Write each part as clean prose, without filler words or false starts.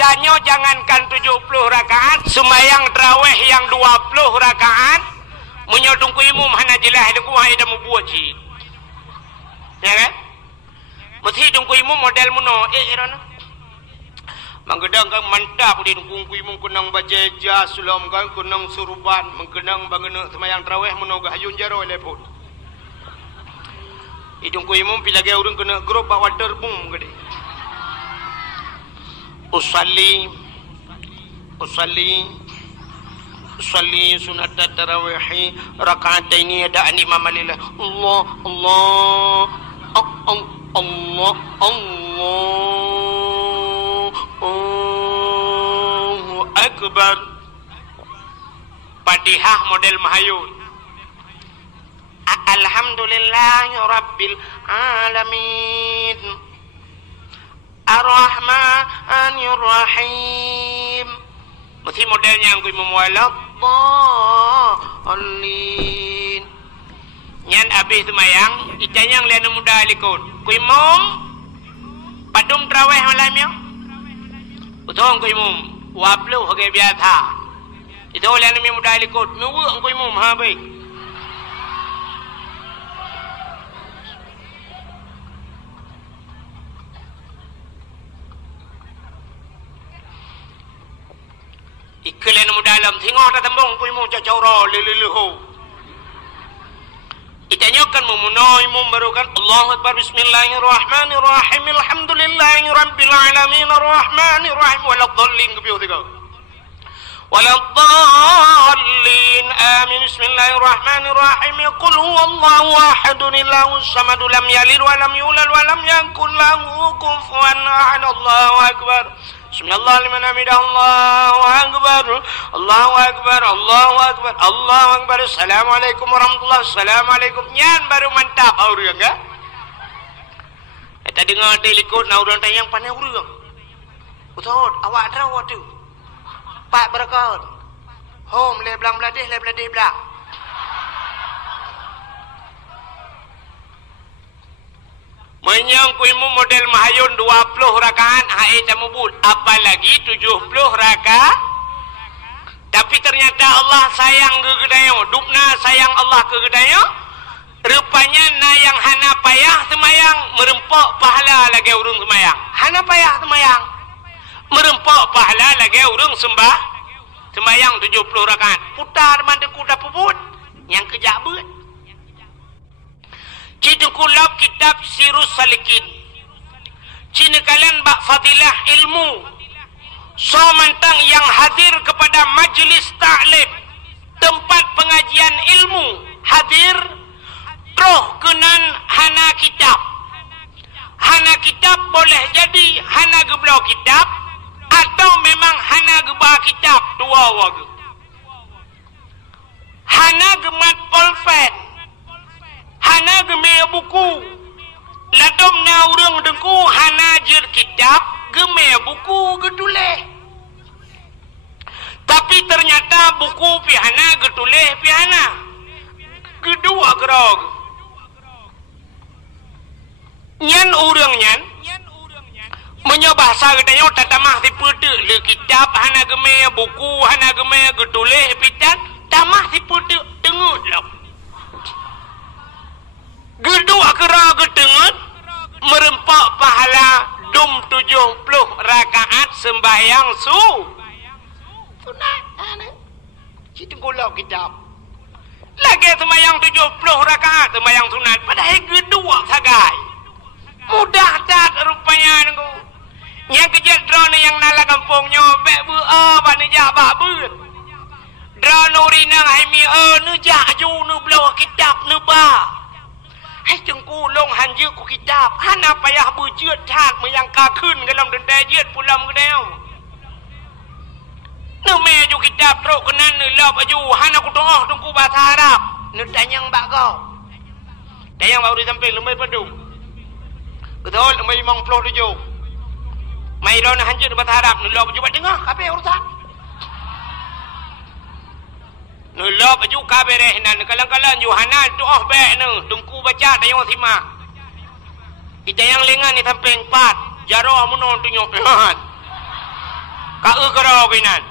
Itanyo jangankan 70 rakaat, semayang tarawih yang 20 rakaat, menyodong ku imum hana jelah deku hai dah membuat ji. Ya kan? Mesti dongku imum model muno irana. Manggadang kan mantap di dongku imum kunang bajeja sulam kan kunang suruban mengkenang bangena semayang tarawih muno gahayun jaro lepun. Idungku imum pilagi urang kena grup bawa water boom gede. Usalli sunat tarawih raka'ataini ada imam lillah. Allahu akbar. Fatihah model mahayun. Alhamdulillahi rabbil alamin. Ar-Rahmanir Rahim. Mesti modelnya yang imam waladdallin. Nyan habis semayang, itanyang liana muda likut. Ku imam padum tarawih malam ya. Utong ku imam waplu hagai biasa. Itu liana muda likut. Nuwa ku imam ha baik. Iklan mudalam tengok dah tembung ku imam cacau leleho. Itanya kan memunai imam baru kan Allahu akbar bismillahirrahmanirrahim alhamdulillahi rabbil alamin arrahmanir rahim waladdallin kebiu tiga. Waladdallin amin bismillahirrahmanirrahim qul huwallahu ahadun illahus samad lam yalid wa lam yulad wa lam yakul lahu kufuwan ahad. Allahu akbar. Bismillahirrahmanirrahim. Allahu akbar. Allahu akbar. Allahu akbar. Allahu akbar. Assalamualaikum warahmatullahi wabarakatuh. Assalamualaikum. Nyan baru mantap orang enggak? Kita dengar telikut na orang tayang pandai orang. Betul, awak drawat tu. Pak berkat. Home le belang beladih belang. Menyang ku imam model mahayun 20 rakaat hai tamubul, apalagi 70 rakaat. Tapi ternyata Allah sayang ke gedayo, dupna sayang Allah ke gedayo. Rupanya na yang hana payah semayang merempok pahala lagi urung semayang. Hana payah semayang merempok pahala lagi urung sembah semayang 70 rakaat. Putar mandeku dah puput yang kejabut. Cina kulab kitab Sirus Salikin. Cina kalian bak fadilah ilmu. So mantang yang hadir kepada majlis ta'lim, tempat pengajian ilmu, hadir roh kenan hana kitab. Hana kitab boleh jadi hana geblau kitab atau memang hana gebah kitab dua wagu. Hana gemat polpen. Hana geme buku. Ladom na urang dengku hana jir kitab, geme buku getuleh. Tapi ternyata buku pihana getuleh pihana. Kedua gerog. Nyan urang nyan menyobahsa katanya tatamah dipedek le kitab hana geme buku hana geme getuleh pitan tamah dipedek dengut lah. Gedua kera gedengut merempak pahala dum 70 rakaat sembahyang sunat. Kita gulau kitab. Lagi sembahyang 70 rakaat sembahyang sunat. Padahal gedua sagai. Mudah tak rupanya nengku. Yang kejat drone yang nala kampungnya bek bu ba ni ja ba beut. Drone urina hai mi nu ja ju nu blau kitab nu ba. Hai jengku long hanju ku kitab hana payah bujut thak yang kakun dalam dendai jiat pulam gedeu nu meju kitab truk kenan nu lop aju hana ku tongah tungku bahasa Arab nu tanyang bak kau tanyang bau di samping lemai padum betul lemai 57 mai ron hanju bahasa Arab nu lop aju bak dengar kape urusan nulop baju kabereh nan kalang-kalang Yohana doah baik nu tungku baca tayang simak. Kita yang lengan ni samping 4 jaro amun tunjuk. Kau kerau kinan.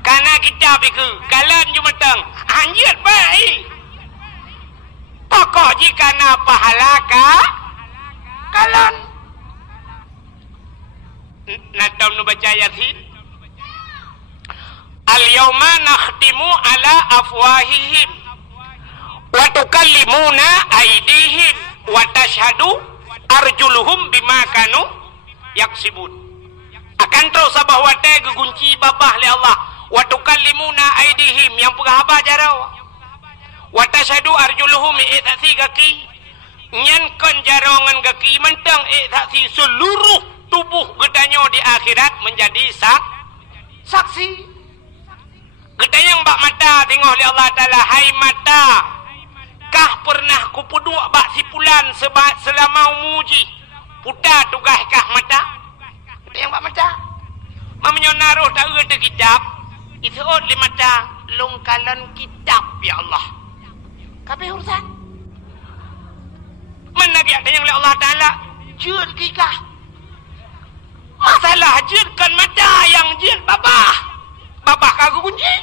Karena kitab itu kalian cuma teng anjir baik. Pokok jika na pahala kalian. Natam nu baca yasin. Al-yawma nakhtimu ala afwahihim wa tukallimuna aydihim wa tashhadu arjuluhum bima kanu yaksibun. Akan terus sabah wate gegunci babah li Allah wa tukallimuna aydihim yang pegahaba jarau wa tashhadu arjuluhum itasi kaki nyankan jarongan kaki mentang itasi seluruh tubuh gedanyo di akhirat menjadi saksi. Gedayang bak mata tengok li Allah Ta'ala, hai mata, kah pernah kupuduk bak sipulan sebab selama umuji putar tugas kah mata? Gedayang bak mata mamanya naruh tak ada kitab itu li mata longkalan kitab ya Allah kabeh urusan mana dia yang li Allah Ta'ala jud kikah masalah judkan mata yang jud babah kagak kunci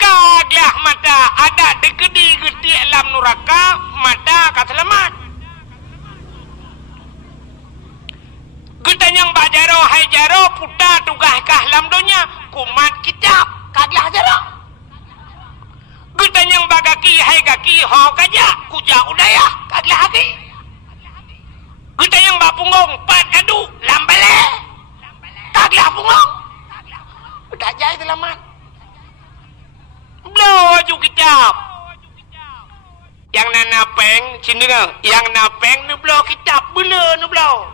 kaglah mata ada degedi gedi alam neraka mata ka selamat gedanyang bak jaro hai jaro puta tugas kah lam dunia kumat kitab kaglah jaro gedanyang bak kaki hai kaki ho kaja kuja udaya kaglah haki gedanyang bak punggung pat kadu lam bale kaglah punggung udah jai selamat blow aju kitab yang nanapeng cindera yang napeng nu blow kitab bela nu blow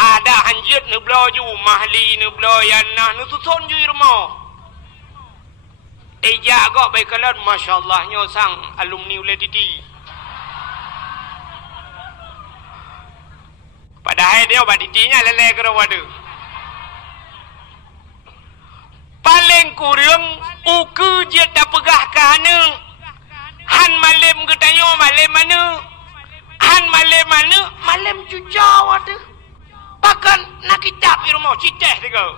ada hanjut nu blow ju mahli nu blow yanah nu susun ju rumah eja gok baik kalan masyaallah nyo sang alumni ule didi padahal dia obat didinya lele kero wadu paling kurang uku je tak pegah kahana han malam gedanyo malam mana han malam mana malam jujau ada bahkan nak kitab di rumah citeh tiga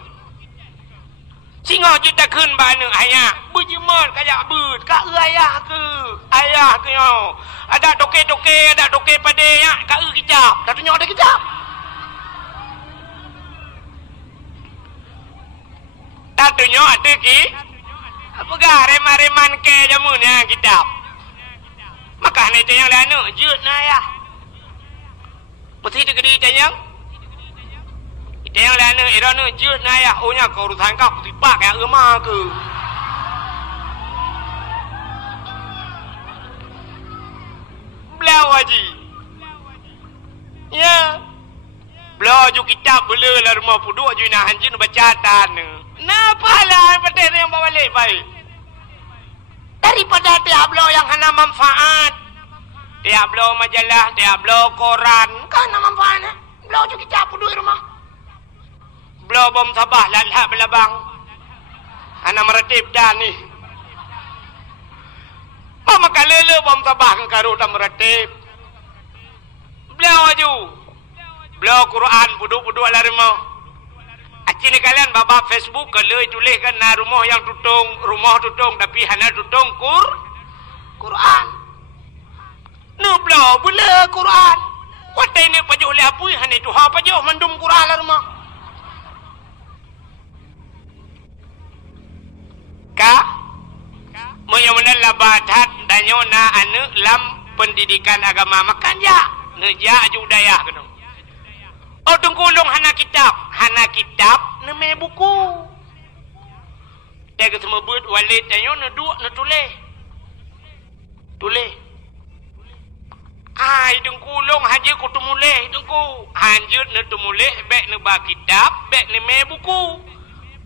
singa kita kun bana ayah berjemar kayak bud kak ayah ke yo ada toke pada ya kak kitab tak tunjuk ada kitab tak tunjuk ada ki apakah reman ke jamunya kitab maka ni tayang lanu jut na ya mesti digedi tayang lanu iranu jut na ya ohnya kau urusan kau tipak ya rumah ke belau haji ya belau ju kitab bela lah rumah puduk ju nak hanjin baca tanah napa lah petir yang bawa balik baik daripada Diablo yang hana manfaat Diablo majalah Diablo koran kan hana manfaatnya Diablo juga kitab duduk di rumah Diablo bom sabah lalak belabang hana meretip dah ni mama kalele bom sabah kan karut dah meretip Diablo aju Diablo Quran duduk lah rumah Acini kalian babak Facebook kalau tuliskan na rumah yang tutung tapi hana tutung Quran. Nu blau bula Quran. Wate ni pajuh le apui hana tu ha pajuh mandum Quran la rumah. Ka moyo menal labatat danyo na anu lam pendidikan agama makan ja. Neja judaya kena. Oh tungkulung hana kitab neme buku dia kata semua buat walid tanya nak tulis ai tungkulung haji ku tumuleh tungku hanjut nak tumuleh bek nak ba kitab bek neme buku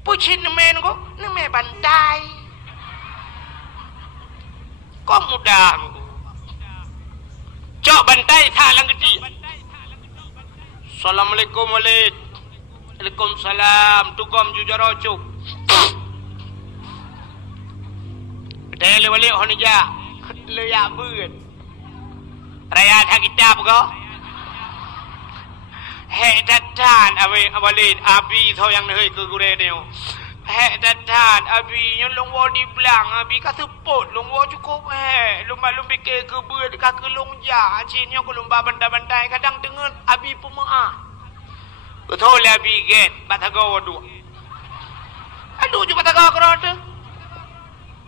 pucin neme ko neme bantai kok mudah cok bantai salang gede Assalamualaikum walid. Waalaikumsalam. Tugam jujara cuk. Dele walid honija. Le ya beut. Raya hak kitab ko. He dat dadan awalin abi thau yang hei ke gure dia. Dadan abi nyolong wo di belang abi ka seput long wo cukup lumba-lumbi ke ber ka ke longja cinyo ko lumba bandai-bandai kadang dengan abi pemaah. Betul abi get batago wadu. Aduh je batago kerana.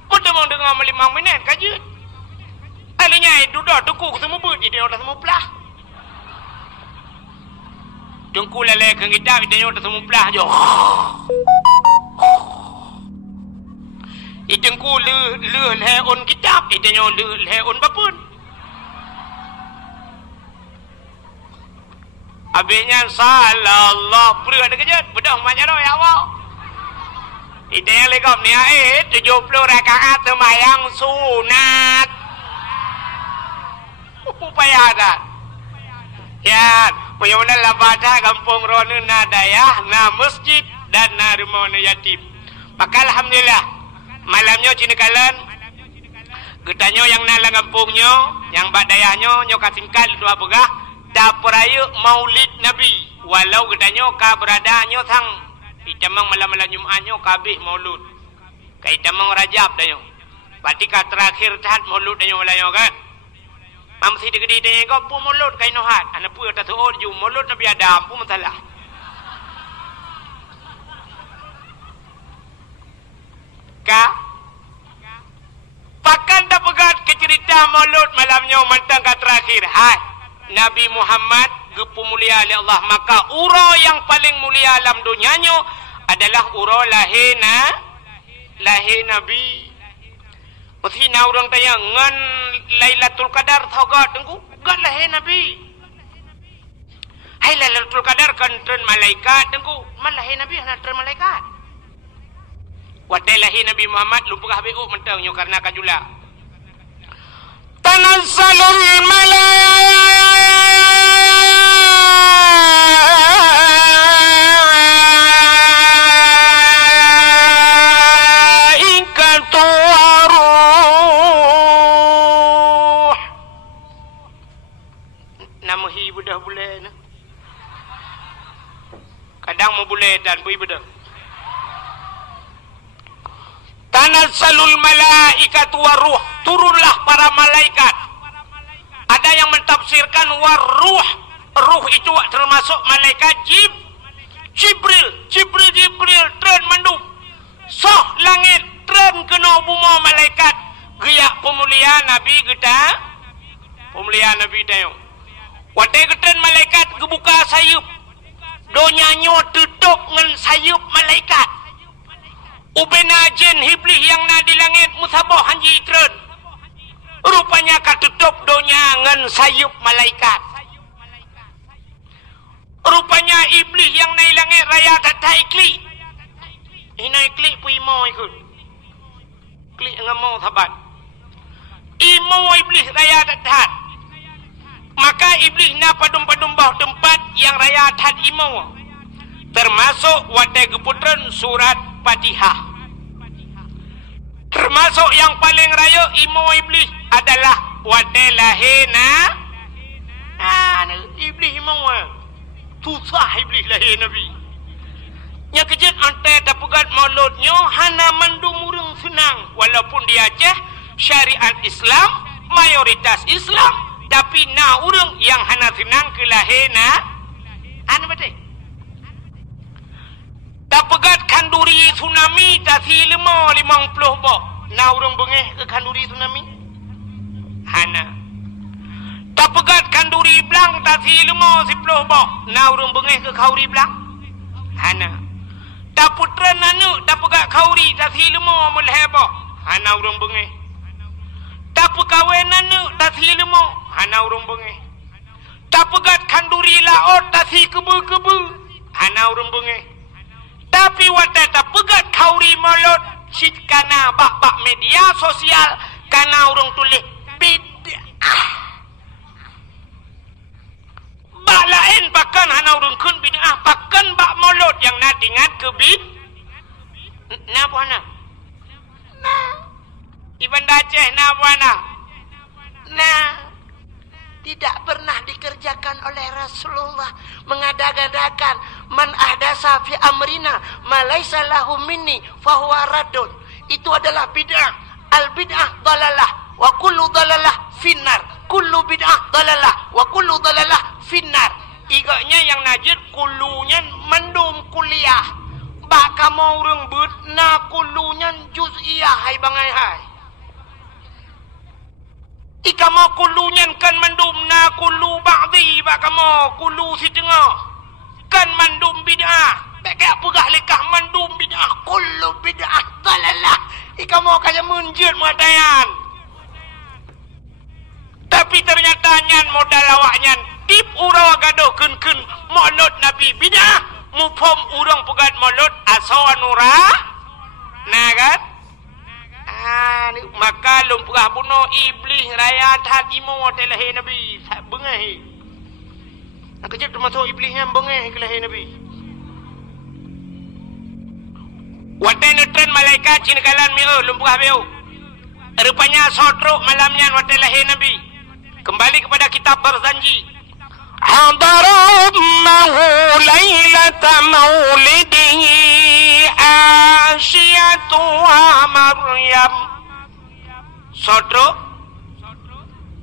Podemong dengar 5 minit kajut. Alanya duduk tukuk semua ber dia dah semua pelah. Tungku lele ke kita dia dah semua pelah je. Itengku le leon kitab dia le leon bapun. Abisnya salah Allah perih ada kejut. Bedah macam mana ya Allah. Itu yang legap ni 70 rakaat sembahyang sunat. Upaya dah. Ya, punya labada kampung Ronu Nadayah, na masjid dan na rumah yatim. Maka alhamdulillah malamnya cini kalian getanyo yang nala kampungnya, yang badayahnya nyo kasingkal dua pegah dah peraya Maulid Nabi. Walau getanyo ka beradanya sang itamang malam-malam Jumatnya kabeh maulud. Kai itamang Rajab dayo. Berarti ka terakhir tahat maulud dayo malayo kan. Mamsi digedi dayo ko pu maulud kai nohat. Ana pu ta tu ju maulud Nabi Adam pu masalah. Ka pakan dah pegat ke cerita maulud malamnya mantang ka terakhir. Hai Nabi Muhammad gepu mulia oleh Allah, maka ura yang paling mulia alam dunianya adalah ura lahir Nabi. Mesti na orang tanya ngan Lailatul Qadar tahu gak tengku gak lahir Nabi. Hai Lailatul Qadar kan tren malaikat tengku man lahir Nabi hana tren malaikat. Wadai lahir Nabi Muhammad lupa habiu mentangnya karena kajula. Tanassalul malaikatu waruh. Nama hi budah boleh na. Kadang mau boleh dan bui budah. Tanassalul malaikatu waruh, turunlah para malaikat. Ada yang mentafsirkan waruh, ruh itu termasuk malaikat Jibril tren mandum. Soh langit tren kena buma malaikat. Giyak pemuliaan Nabi kita. Pemuliaan Nabi tayo. Wadai ketren malaikat gebuka sayup. Donyanyo tutup dengan sayup malaikat. Ubena jin hiblis yang na di langit musabah hanji tren. Rupanya katutup donya ngan sayup malaikat. Rupanya iblis yang naik langit raya tak ikli. Ina ikli pu imo ikut. Klik dengan mau sabat. Imo iblis raya tak. Maka iblis na padum-padum bawah tempat yang raya tak imo. Termasuk wadai keputran surat Fatihah. Termasuk yang paling raya imo iblis adalah wadai lahirna. Iblis imo susah iblis lahir Nabi. Yang kejut antai dapat mauludnya hana mandum urang senang. Walaupun di Aceh syariat Islam mayoritas Islam, tapi na urang yang hana senang ke lahirna. Anu betul. Tak pegat kanduri tsunami tasi 50 bok. Na urang bengeh ke kanduri tsunami? Hana. Tak pegat kanduri belang tasi 50 bok. Na urang bengeh ke kauri belang? Hana. Tak putra nanu tak pegat kauri tasi 50 bok. Hana urang bengeh. Tak pekawin nanu tasi 50. Hana urang bengeh. Tak pegat kanduri laut tasi kebu-kebu. Hana urang bengeh. Tapi wadah tak pegat kauri mulut sit kana bak media sosial kana urang tulis bid'ah. Bak lain bahkan hana urang kun bid'ah bahkan bak mulut yang nak ingat ke na puana. Nah. Iban Aceh na puana. Nah. Di tidak pernah dikerjakan oleh Rasulullah. Mengada-gadakan man ahdasa fi amrina ma laisa lahu minni fahuwa raddun. Itu adalah bid'ah. Al bid'ah dalalah wa kullu dalalah finnar. Kullu bid'ah dalalah wa kullu dalalah finnar. Iganya yang najir kulunya mendum kuliah. Baka mau urang beut na kulunya juz'iyah hai bangai hai. Ika mau kulunya kan mendum na kulu ba'di baka mau kulu si tengah. Kan mendum bid'ah. Baka pegah lekah mendum bid'ah kullu bid'ah dalalah. Ika mau kaya munjut matayan. Tapi ternyata nyan modal awaknya tip urang gaduh kun maulud Nabi bid'ah mupom urang pegat maulud aso anura nah kan maka lumpurah bunuh iblis raya hatimu telahi Nabi bengah nak kejap termasuk iblisnya bengah ke lahir Nabi watai nutren malaikat cinikalan mi'u lumpurah biu rupanya sotruk malamnya watai lahir Nabi. Kembali kepada kitab berjanji. Hadaramahu lailata maulidihi Asyatu wa Maryam. Sodro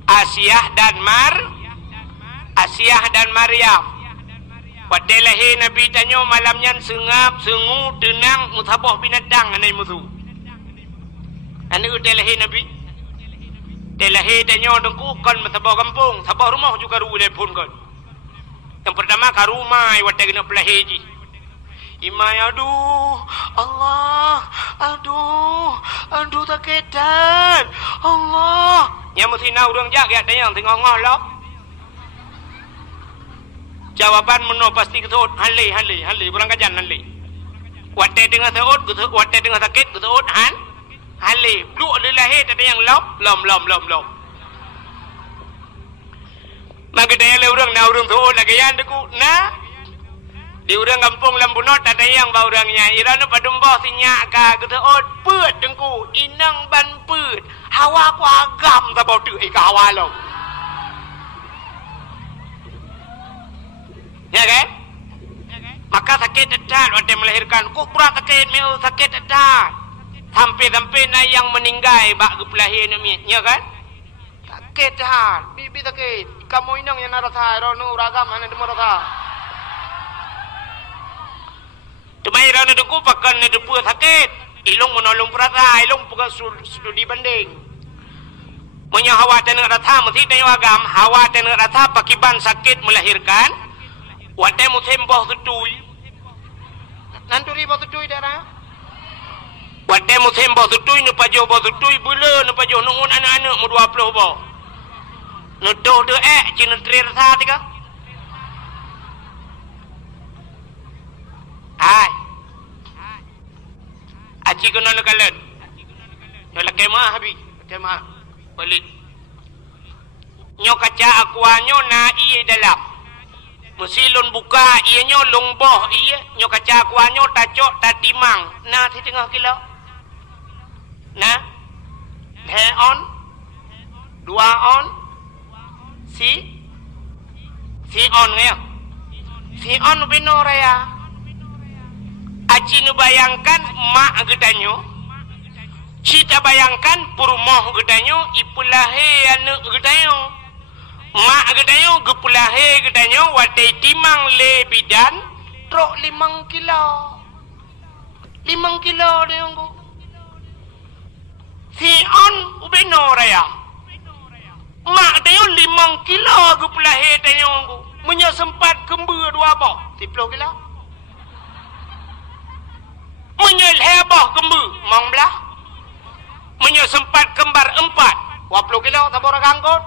Asyah dan Maryam. Pada lahir Nabi tanya malamnya sengap, sengu, tenang, musabah binatang anai musuh. Anu udah lahir Nabi. Lahir tanya dengku kan sabah kampung, sabah rumah juga ru telefon kan. Yang pertama ka rumah wadah kena pelahir ji. Imai aduh Allah, aduh takitan. Allah. Yang mesti nak urang jak ya tanya tengok ngolok. Jawaban meno pasti ketut hale burang kajan hale. Wadah dengan seut, wadah dengan sakit ketut hale, duk le lahir ada yang lom. Maka dia le urang na urang tu lagi yan deku na. Di urang kampung Lambunot ada yang ba urangnya irana padumbah sinyak ka geteot peut dengku inang ban peut. Hawa ku agam ta bau tu ka hawa lo. Ya kan? Maka sakit dadan waktu melahirkan ku pura sakit meu sakit dadan. Sampai na yang meninggal bak ke pelahir ni ya kan sakit dah bibi sakit kamu inang yang narasa rono uragam ana demo rasa tumai rono deku pakan ne depu sakit ilung menolong perasa ilung puga studi banding punya hawa dan rasa mesti dan agam hawa dan rasa pakiban sakit melahirkan wate musim boh tutui nanturi boh tutui darah wadah musim bau tutui ni pajuh bau tutui bula ni pajuh nungun anak-anak mu 20 bau. Nuduh de cina teri rasa tiga. Hai. Aci kena nekalan. Yo laki mah habis. Kemah balik. Nyo kaca akuanyo na iye dalam. Musilun buka iye nyo lungboh iye nyo kaca akuanyo tacok tatimang. Nah di tengah kilo. Nah, on, 2 on, si on ya, si on beno raya. Aji nu bayangkan mak gedanyo, cita bayangkan purmoh gedanyo, ipulahe anu gedanyo, mak gedanyo, gepulahe gedanyo, wadai timang le bidan, trok 5 kilo, 5 kilo dia nggu. Si on ubeno raya. Mak tayo 5 kilo gu pelahe tayo nggu. Munya sempat kember 2 boh. 10 kilo. Munya lebah kember. Mang belah. Munya sempat kembar 4. 20 kilo tabur kangkut.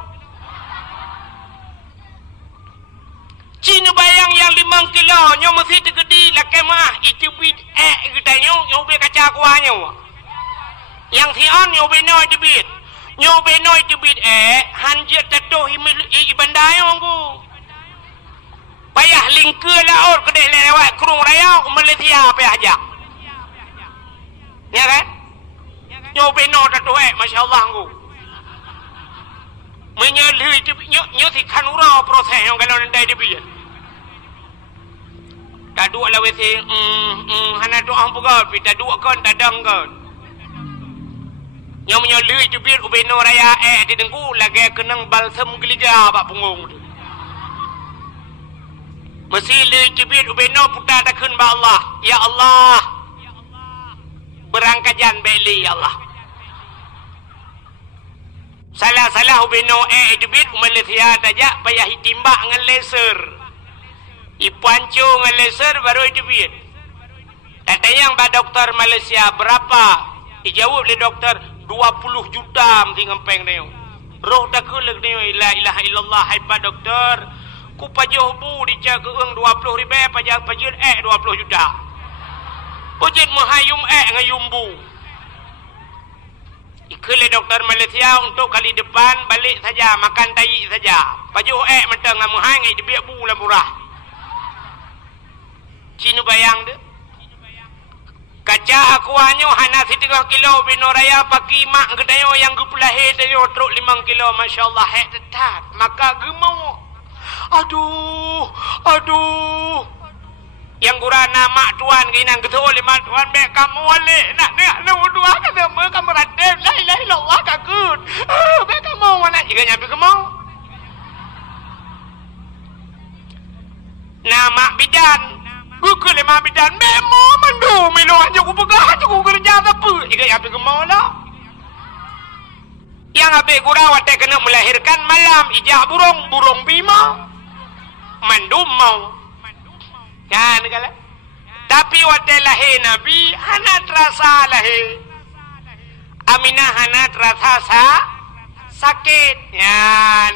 Cina bayang yang 5 kilo. Nyo mesti tegedi laki mah. Itu bid getanya. Nyo be kaca kuahnya. Yang si on nyobe noi debit. Nyobe noi debit hanjat tatuh ibandai nggu. Payah lingke laut kedai lewat kurung raya Malaysia payah aja. Ya kan? Nyobe noi tatuh masya-Allah nggu. menyalui tu nyo si kanura proses yang kalau ndai dia biar tak duk lah wesi hana doa pugol pi tak duk kon tak dang kon nyo menyalui tu biar ubeno raya di dengku lagi kenang balsam gelija bak punggung tu mesti lui tu biar ubeno putar takun ba Allah ya Allah berangkajan beli ya Allah salah ubeno debit Malaysia aja payah ditimbak dengan laser ipancu dengan laser baru debit kata yang ba doktor Malaysia berapa dijawab oleh doktor 20 juta mesti ngempeng dia roh dah kelek dia la ilaha illallah hai pak doktor ku pajuh bu dijaga eng 20 ribu pajak 20 juta pujit mahayum ngayum bu ikut doktor Malaysia untuk kali depan balik saja makan tayi saja pajuh mentang mahai ngai dia bu lah murah cinu bayang dia kaca aku hanyo hana 3 kilo binoraya paki mak gedayo yang gepulahe dayo truk 5 kilo masyaallah hek tetat maka gemau aduh yang gurana mak tuan ginang getul lima tuan be kamu wale nak dua kata me kamu radem la ilaha illallah kakut be kamu wana jika nyambi kamu nama bidan buku lima bidan memo mandu milo aja ku pegah aja ku kerja apa jika nyambi kamu lah yang abe gurawat kena melahirkan malam ijah burung bima mandum mau kan kala tapi wate lahir nabi hana terasa lahir Aminah hana terasa sakit ya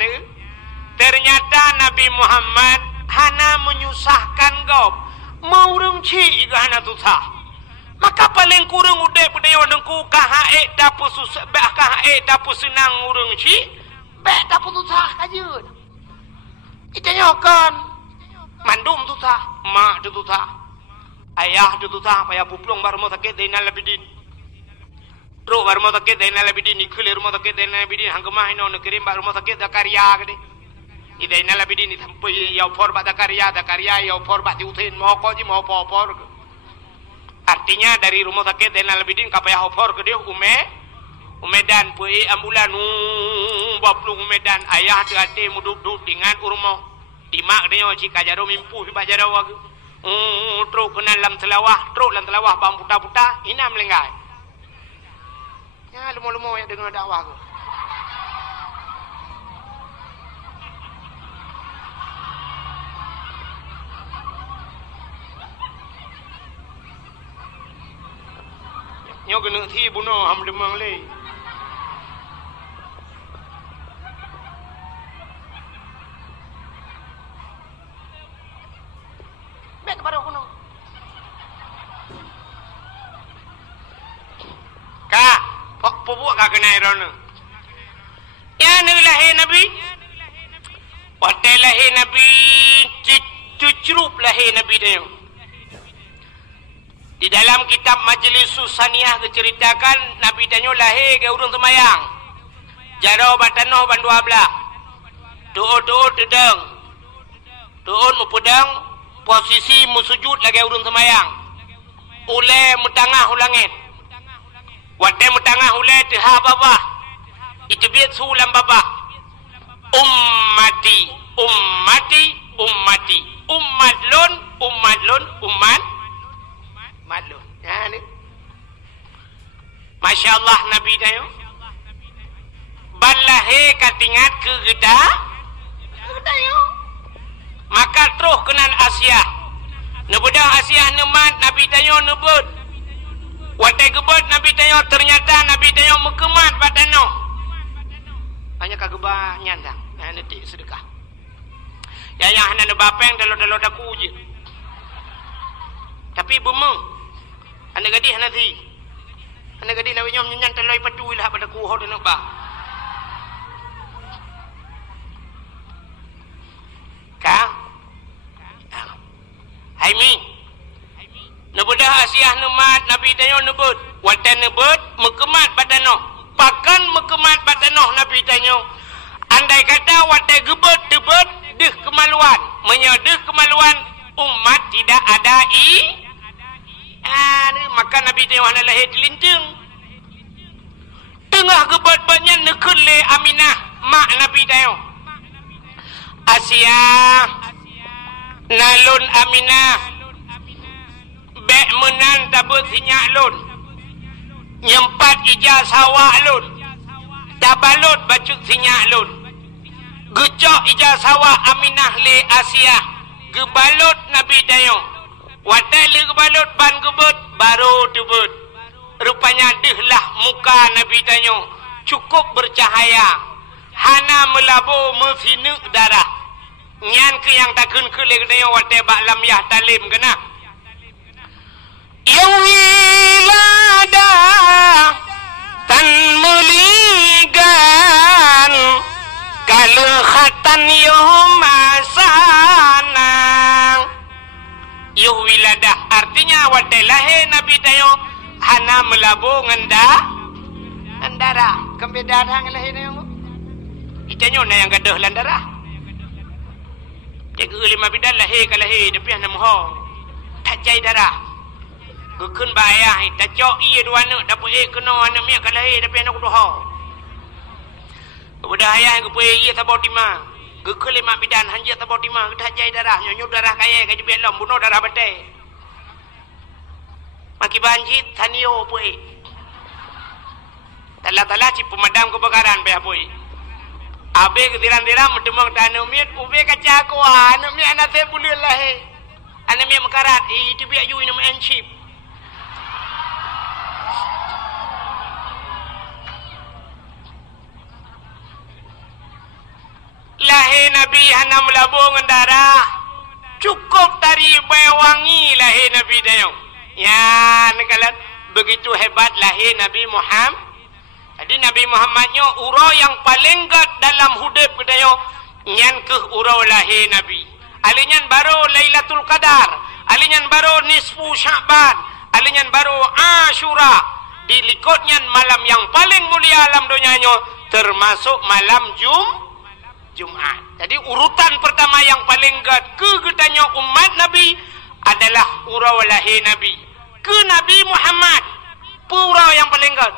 ternyata Nabi Muhammad hana menyusahkan kau maurung ci ke hana susah maka paling kurang udah budaya dengku kahae dapu susah bah kahae dapu senang urung ci bah dapu susah kajut itanya kan mandum susah mak tu susah ayah tu susah payah puplung baru mau sakit Zainal Abidin terus baru mau sakit Zainal Abidin ikut rumah sakit Zainal Abidin hangkemah ino nekirim baru mau sakit Zakaria gede Zainal Abidin sampai yau por bak Zakaria yau por bak diutin mau kau ji mau por artinya dari rumah sakit Zainal Abidin kapayah por gede umedan pui ambulan baplung umedan ayah hati muduk dengan urmo dimak dia cik kajaro mimpu si bajaro wagu truk kena lam telawah bang puta-puta ina melenggai ya lumo-lumo ya dengar dakwah aku nyo kena thi bunuh ham demang le bet baru kuno ka pupuk ka kena iron ya lahir nabi pada lahir nabi cucrup lahir nabi dia di dalam kitab Majlis Susaniyah diceritakan nabi danyo lahir ke urung semayang jarau batanoh ban 12 doa tedang doon mupedang posisi musujud lagi urun semayang ule mutangah ulangit wate mutangah ule teha babah itu biat sulam babah ummati ummat lun ya ni Masya Allah Nabi dayo balahe katingat ke geda dayo maka terus kenan Asia nebudang Asia nemat Nabi dayo nebut watai gebut Nabi dayo ternyata Nabi dayo mekemat badano hanya kagebah nyandang nanti sedekah ya yang hana nebapeng dalo daku je tapi bemeng anda gadih nanti anda gadih lawi nyom nyanyan teloi padu lah pada kuho dan ba ka haimi nebudah Asia nemat Nabi dayo nebut watan nebut mekemat badano pakan mekemat badano Nabi dayo Andai kata watai gebet tebet deh kemaluan, menyedeh kemaluan umat tidak ada maka Nabi tengok nak lahir di linting. Tengah gebet banyak nekun le Aminah mak Nabi tengok. Asia nalun Aminah bek menan tabut sinyak lun nyempat ijaz sawak lun tabalut bacut sinyak lun gecok ijaz sawak Aminah le Asia gebalut Nabi tengok watai le gebalut ban gebet baru tebet rupanya dehlah muka Nabi tengok cukup bercahaya hana melabur mesinuk darah nyan ke yang takun ke le tengok watai bak lam yah talim kena yang wilada tan muligan kalau khatan masana yuh wilada artinya watai lahir Nabi tayo hana melabur ngendara kembe darah lahir tayo itanyo na yang gadah lan darah jaga lima bidan lahir ka lahir tapi hana moho tak jai darah gekun bayah tak cok iya dua anak dapat kena anak miak ka lahir tapi anak doha kepada ayah ke puai ia tabau timah gekun lima bidan hanja tabau timah tak jai darah nyonyo darah kaya ka jebet lam bunuh darah batai maki banjit tanio puai tala-tala ci pemadam kebakaran bayah puai abe ke tiran-tiran medemang tanah miat ube kaca aku anak miak anak saya boleh lahir anak miak mekarat itu biak you in a manship lahir Nabi hana melabur darah cukup tari wangi lahir Nabi tayong ya nekalat begitu hebat lahir Nabi Muhammad. Jadi Nabi Muhammadnya urau yang paling gat dalam hidup tayong nyan ke urau lahir Nabi alinyan baru Lailatul Qadar alinyan baru nisfu Sya'ban alinyan baru Ashura dilikutnya malam yang paling mulia alam dunianya termasuk malam Jumat. Jadi urutan pertama yang paling gad kegetanya umat Nabi adalah urau lahir Nabi. Ke Nabi Muhammad purau yang paling gad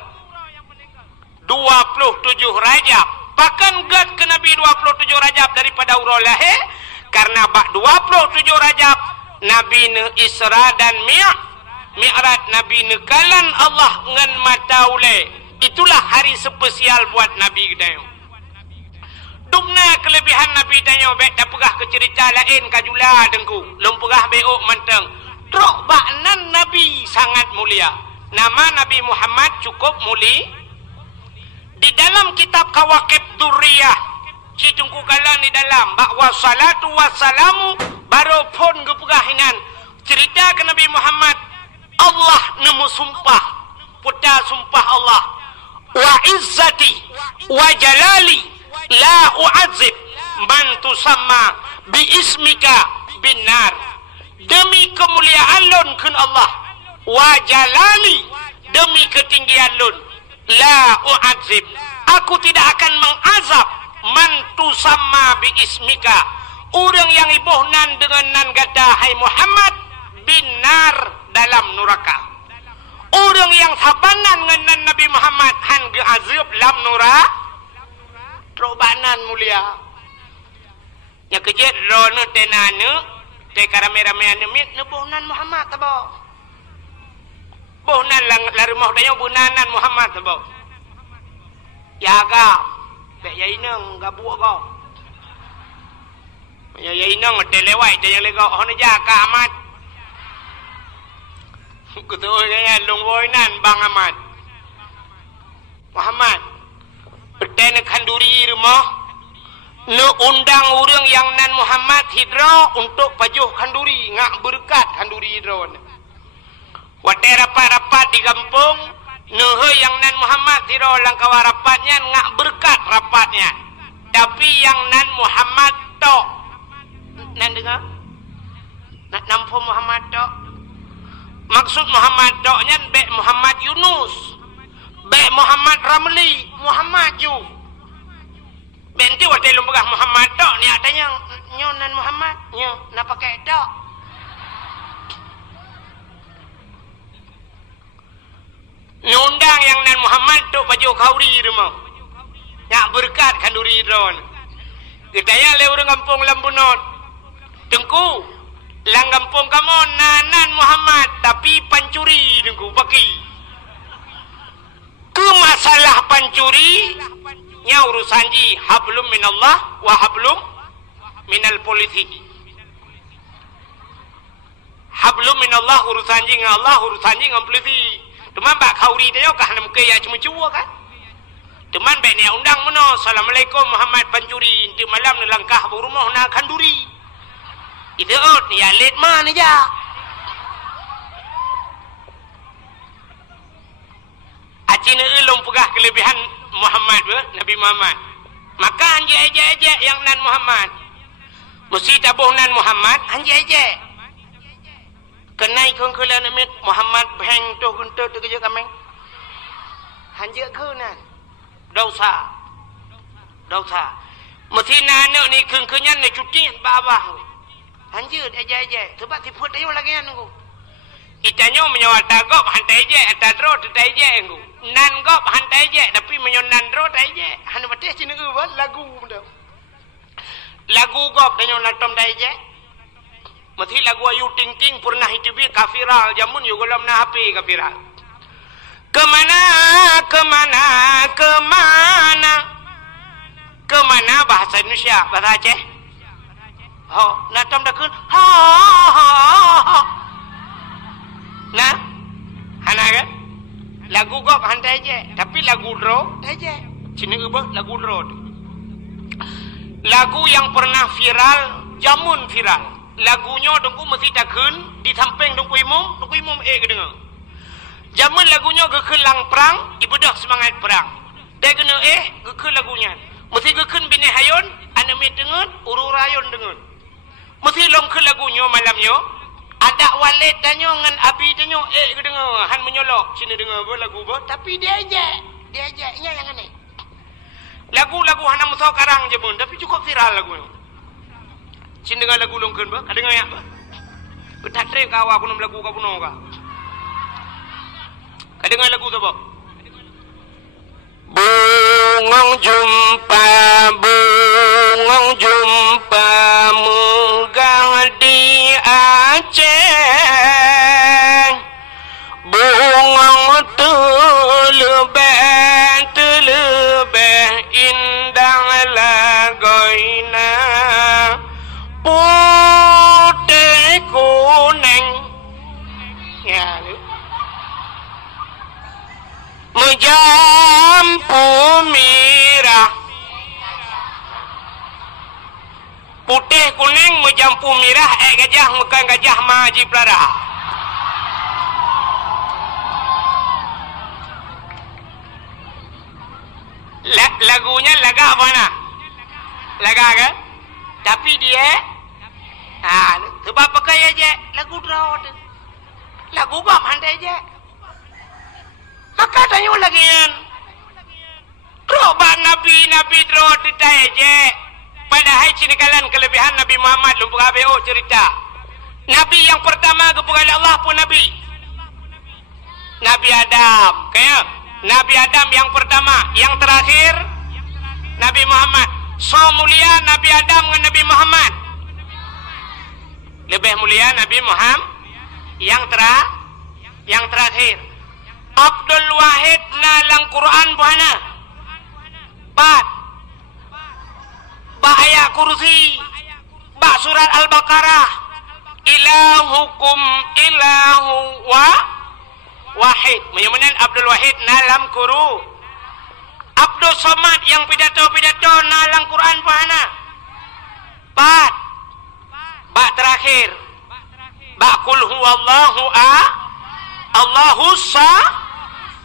27 Rajab. Bahkan gad ke Nabi 27 Rajab daripada urau lahir karena bak 27 Rajab Nabi ne Isra dan Mi'raj Nabi ne kalan Allah ngan mata ule. Itulah hari spesial buat Nabi kita. Dumna kelebihan Nabi tanya bek dah pegah ke cerita lain kajula dengku lom pegah beok menteng trok baknan Nabi sangat mulia nama Nabi Muhammad cukup muli di dalam kitab Kawakib Durriyah citungku kalan di dalam bahwa salatu wassalamu baru pun gepegahinan cerita ke Nabi Muhammad Allah nemu sumpah putar sumpah Allah wa izzati wa jalali la u'adzib man tusamma bi ismika binar demi kemuliaan lun kun Allah wa jalali demi ketinggian lun la u'adzib aku tidak akan mengazab man tusamma bi ismika orang yang ibuhnan dengan nan kata hai Muhammad binar dalam neraka orang yang sabanan dengan Nabi Muhammad han ge azab lam neraka robanan mulia nya kejet rono tenane te karame-rame ane mit nebuhnan Muhammad tabo bohnan lari moh dayo bunanan Muhammad tabo yaga be yaineng gabu ko ya yaineng te lewai te yang lego ono jaga amat kutu ya lungwoinan Bang Ahmad Muhammad Pertanyaan khanduri rumah ne undang orang yang nan Muhammad hidra untuk pajuh khanduri ngak berkat khanduri hidra watai rapat-rapat di kampung ne yang nan Muhammad hidra langkah rapatnya ngak berkat rapatnya tapi yang nan Muhammad tok nan dengar nak nampu Muhammad tok maksud Muhammad toknya be Muhammad Yunus Baik Muhammad Ramli, Muhammad Ju. Benti waktu lumpagah Muhammad tok ni tanya nyonan Muhammad nyo nak pakai tok. Nyundang yang nan Muhammad tok baju kauri rumah. Nak berkat kanduri ron. Kita yang lewat kampung Lambunot. Tengku lang kampung kamu nanan Muhammad tapi pancuri tengku bagi. Ke masalah pancuri nya urusan ji hablum minallah wa hablum minal polisi. Hablum minallah urusan ji dengan Allah, urusan ji dengan polisi. Teman bak kauri dia kah nak ke ya cuma-cuma kan? Teman bak ni undang meno Assalamualaikum Muhammad pancuri inti malam ni langkah rumah nak kanduri. Itu ot ni ya let mana ja. Acina ulung pegah kelebihan Muhammad Nabi Muhammad. Maka anjek-anjek yang nan Muhammad. Mesti tabuh nan Muhammad anjek-anjek. Kenai kongkolan amit Muhammad beng tu guntur tu kerja kami. Anjek ke nan. Dosa. Mesti nanak ni kengkenyan ni cuti bawah. Anjir aja sebab tipu tayo lagi anu. Itanya menyawa tagop hantai je atadro tetai je nggu. Nan gop hantai je tapi menyonan dro tai je. Han betes cina lagu benda. Lagu gop danyo natom tai je. Mesti lagu ayu ting ting pernah hitibi kafiral jamun yo golam na HP kafiral. Kemana bahasa Indonesia bahasa Aceh. Oh, natam dah kun. Ha. Nah, hana kan? Lagu gop hantai je, tapi lagu dro aja. Cina ubah lagu dro. Lagu yang pernah viral, jamun viral. Lagunya dengku mesti takun di samping dengku imum kedengar. Jamun lagunya gekelang perang, ibadah semangat perang. Dia kena gekel lagunya. Mesti gekun bini hayun, anami dengar, ururayon dengar. Mesti long ke lagunya malamnya. Ada walid tanya dengan abi tanya, ke dengar, han menyolok. Sini dengar apa lagu apa, tapi dia ajaknya yang aneh. Lagu-lagu hana musau karang je pun, tapi cukup viral lagunya. Sini dengar lagu long ke apa, dengar ya apa? Betatre kau aku nom lagu kau puno ka. Dengar lagu tu apa? Bungong jumpa megah di Aceh. Bungong telebeh indah lagoina. Putih kuning ya menjampu merah. Putih kuning menjampu merah gajah bukan gajah maji pelara. Lagunya laga apa nak? Laga kan? Tapi dia sebab pakai aja lagu drawat. Lagu bab handai aja. Maka tanya lagi kan. Roba Nabi drawat tetai aja. Padahal cinikalan kelebihan Nabi Muhammad lumpur ABO cerita. Nabi yang pertama kepada Allah pun Nabi Adam. Kayak Nabi Adam yang pertama, yang terakhir Nabi Muhammad. So mulia Nabi Adam dengan Nabi Muhammad. Lebih mulia Nabi Muhammad yang terakhir. Abdul Wahid nalang Quran buhana. Ba ayat kursi, ba surat Al-Baqarah. Ilahukum ilahu wahid. Menyamakan Abdul Wahid nalam Quran. Abdul Somad yang pidato nalang Quran buhana. Ba terakhir. Ba kul huwallahu Allahus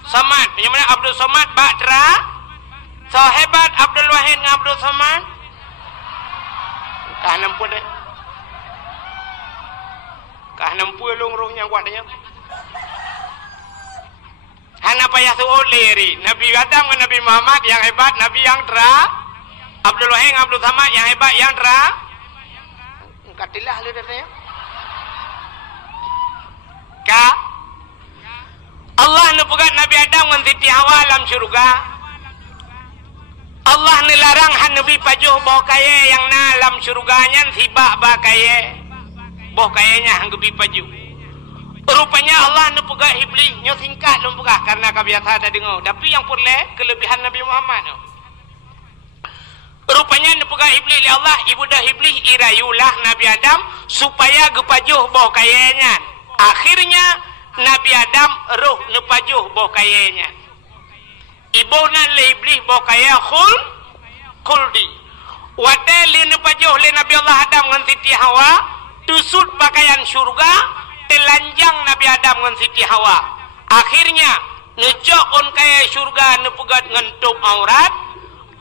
Samad. Menyamakan Abdul Somad ba sahabat Abdul Wahid dengan Abdul Somad. Kah nampu deh. Kah nampu long rohnya kuat dia. Hana payah tu oleh Nabi Adam dengan Nabi Muhammad yang hebat, Nabi yang Abdul Wahid, Abdul Samad yang hebat, yang terang. Katilah lu dah ya. Ka Allah nu pegat Nabi Adam dengan Siti Hawa dalam syurga. Allah ni larang han Nabi pajuh bawah kaya yang na dalam syurganya sibak bah kaya. Bawah kayanya hang gebi pajuh. Rupanya Allah nu pegat Iblis nyo singkat lu pegat karena kebiasa ada dengar. Tapi yang purle kelebihan Nabi Muhammad tu. Rupanya nu pegat Iblis li Allah, ibu dah Iblis irayulah Nabi Adam supaya gepajuh bawah kayanya. Akhirnya Nabi Adam roh nu pajuh bawah kayanya. Ibu nak le Iblis bawah kaya khuldi. Wate li nu pajuh le Nabi Allah Adam dengan Siti Hawa, tusut pakaian syurga, telanjang Nabi Adam dengan Siti Hawa. Akhirnya ngejok on kaya syurga nu pegat ngentup aurat.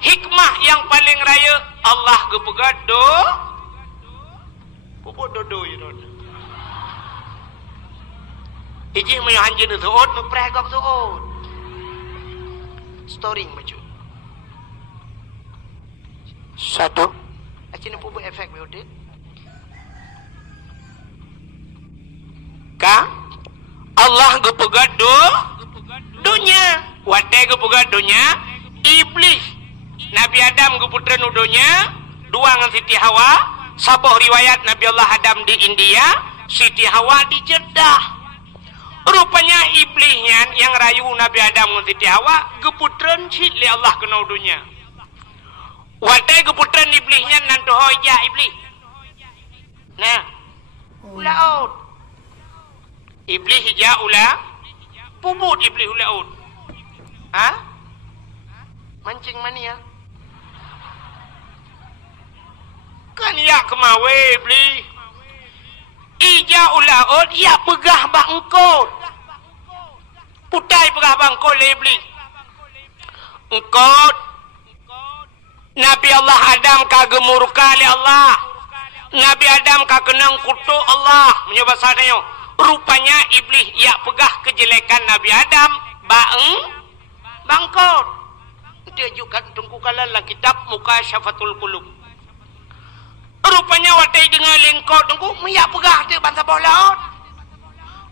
Hikmah yang paling raya Allah gepegat do pupuk dodo you know. Ijih mayu hanjin tu ot mempreh gap tu ot. Storing maju. Satu. Acin pupuk efek beudit. Ka Allah gepegat do dunya. Wate gepegat dunya Iblis. Nabi Adam ke putra nudonya, dua dengan Siti Hawa, sabuh riwayat Nabi Allah Adam di India, Siti Hawa di Jeddah. Rupanya iblisnya yang rayu Nabi Adam dengan Siti Hawa, keputran cik li Allah kena udunya. Wadai keputran iblisnya nanti hoja iblis. Nah, ulaut. Iblis hija ula, pubut iblis ulaut. Ha? Mancing mania. Kan ya kemawe beli ija ulaut ya pegah bangkot putai pegah bangkot le beli engkot Nabi Allah Adam kagem murka le Allah, Nabi Adam kagenang kutuk Allah menyebab sadanya. Rupanya iblis ya pegah kejelekan Nabi Adam bangkot. Dia juga tunggu kalah dalam kitab Mukasyafatul Qulub. Rupanya watai dengan lingkot tunggu miyak pegah dia bangsa bawah laut.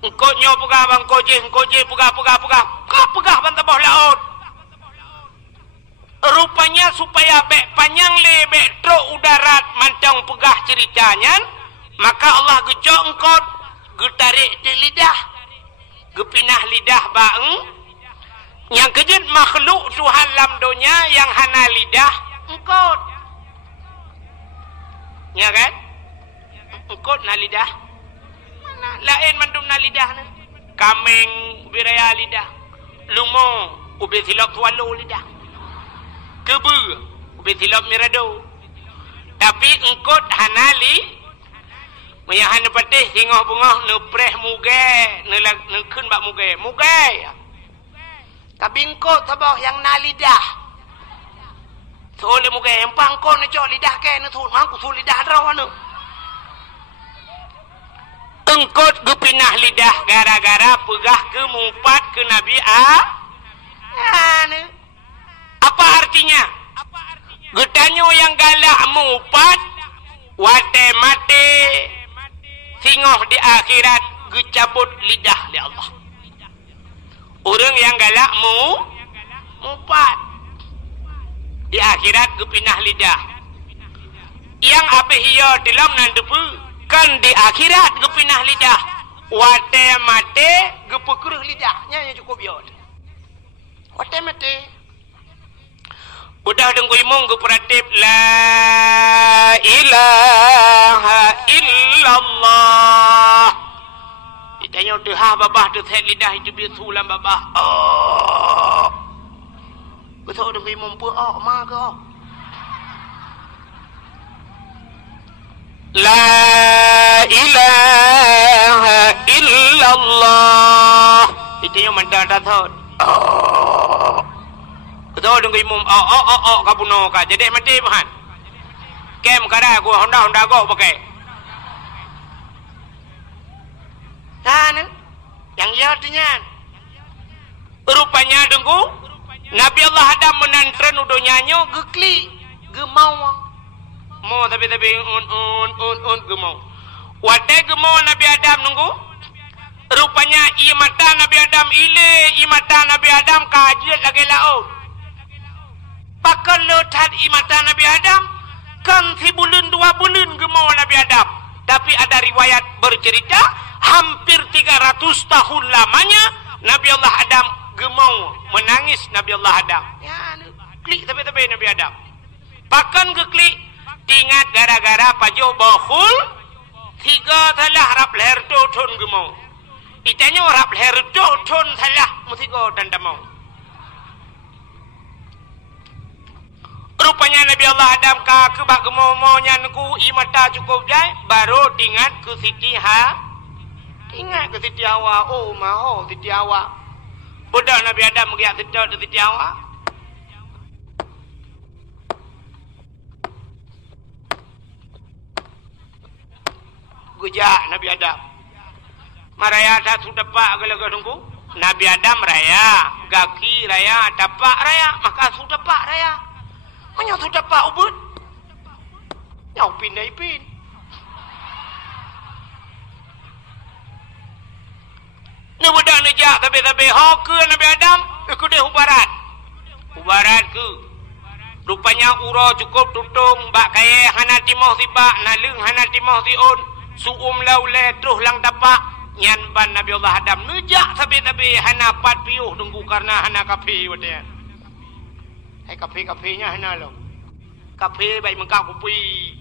Engkau nyo pegah bangko je pegah bangsa bawah laut. Rupanya supaya bek panjang le bek truk udarat mantang pegah ceritanya, maka Allah gejok engkau getarik di lidah, gepinah lidah baeng. Yang kejut makhluk Tuhan dalam dunia yang hana lidah engkau. Ya kan? Engkau na lidah. Mana lain mandum na lidah ni. Kameng biraya lidah. Lumo ube silap tualu lidah. Kebu ube silap mirado. Tapi engkau hanali mayahan patih singoh bungah nepreh muge, nekun bak muge. Tapi engkau tabah yang na lidah. Soalnya muka yang pangkon ni cok lidah ke ni thun mangku thun lidah draw anu. Engkot gepinah lidah gara-gara pegah ke mumpat ke Nabi anu. Apa artinya? Getanyo yang galak mumpat wate mate singoh di akhirat gecabut lidah li Allah. Orang yang galak mumpat di akhirat gepinah lidah. Yang apa hiya dalam nandepu kan di akhirat gepinah lidah. Wate mate gepekruh lidahnya yang cukup biar. Wate mate. Udah dengku imong geperatip la ilaha illallah. Ditanya dehah babah deset lidah itu biar sulam babah. Oh. Betul dengan imam pun ma ke la ilaha illallah. Itu yang mendadak thot. Betul dengan imam kapuno ka jadi mati bahan. Kem kada aku Honda go pakai. Kan yang ya artinya rupanya dengku Nabi Allah Adam menantren udonyanyo gekli gemau. Mau tapi gemau. Wadai gemau Nabi Adam nunggu. Rupanya mata Nabi Adam mata Nabi Adam kajiat lagi laut. Pakan letat mata Nabi Adam kan 1 bulan 2 bulan gemau Nabi Adam. Tapi ada riwayat bercerita hampir 300 tahun lamanya Nabi Allah Adam gemau menangis Nabi Allah Adam. Ya, klik tapi Nabi Adam. Pakan ke klik tingat gara-gara pajo bakhul 3 talah harap leher ton gemau. Itanya harap leher ton talah musiko dan damau. Rupanya Nabi Allah Adam ka kebak gemau-maunya nuku imata cukup jai baru tingat ke Siti Hawa. Oh maho Siti Hawa. Bodoh Nabi Adam mengiak sedot ke Siti Hawa. Gujak Nabi Adam. Maraya tak sudah pak gelaga tunggu. Nabi Adam raya, gaki raya, tapak raya, maka sudah pak raya. Hanya sudah pak ubud. Nyau pin. Ni budak nejak tapi ke Nabi Adam ikut dia hubarat ke rupanya uro cukup tutung bak kaya hana timah sibak nalung hana timah siun suum laule terus lang tapak nyan ban Nabi Allah Adam nejak tapi hana pat piuh tunggu karena hana kafe wadaya hai kafe-kafenya hana lo kafe baik mengkak kupi